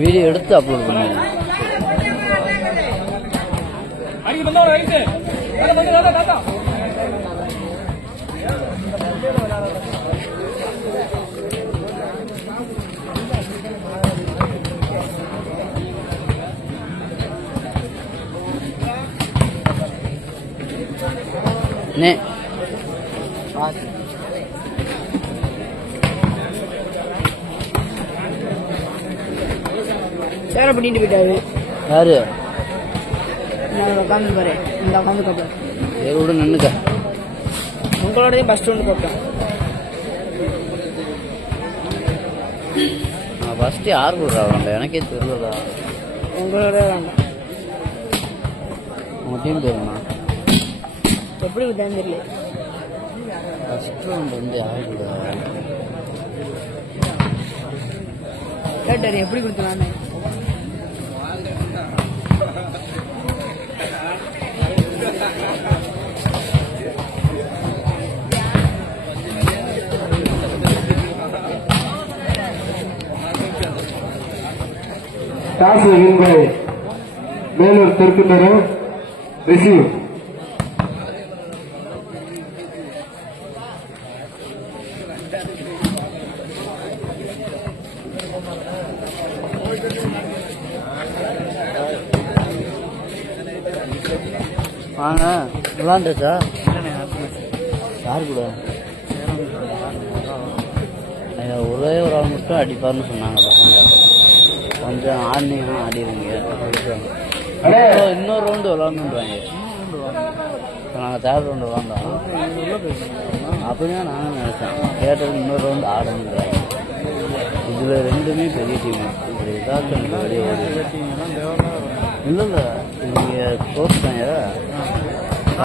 Video எடுத்து upload பண்ணுங்க. சேர பண்ணிட்டு போயிட்டாரு. யாரு? நான் உட்காந்து பாரு. இந்த உட்காந்து பார்ப்பேன். வேறு நின்னுக்க. உங்களோடய ஃபர்ஸ்ட் ஒன்று பார்ப்பேன். நான் ஃபர்ஸ்ட் யார் கூட வேண்டாம் எனக்கே தெரியலடா. உங்களோட வேண்டாம். உங்க டீம் பேருமா? எப்படி விட்டான்னு தெரியல. ஃபர்ஸ்ட் ரவுண்ட் வந்து யார் கூட கேட்டாரு எப்படி கொடுத்தலான்னு. டாஸ் வின் பை வேலூர் தெற்கு நகர். ரிசீவ். வாங்க விளாண்டுச்சா? யாரு கூட? ஒரே ஒரு ஆள் மட்டும் அடிப்பார்னு சொன்னாங்க பசங்க. கொஞ்சம் ஆடினீங்கன்னா ஆடிடுங்க. இன்னொரு ரவுண்டு விளாடணுன்றாங்க. நாங்கள் தேர்ட் ரவுண்டு விளாண்டோம். அப்படின்னா நானும் நினைச்சேன் கேட்டது இன்னொரு ரவுண்டு ஆடணுன்றாங்க. இதுல ரெண்டுமே பெரிய டீம். இப்படி இதாக வெளியே ஓடி இல்லை இல்லை இங்கே கோர்ஸ் தாங்க.